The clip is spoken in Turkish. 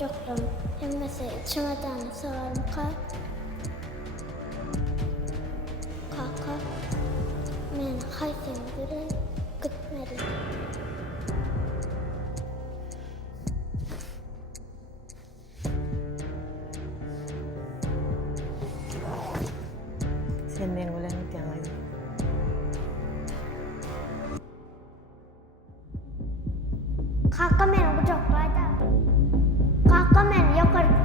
joklum. Hemmesi çimadanı sağarım Kaka, men haýsyndyry gitmeli. Sen men bilen ýaňy. Kaka meni kucaklaydı. Kaka meni yukarı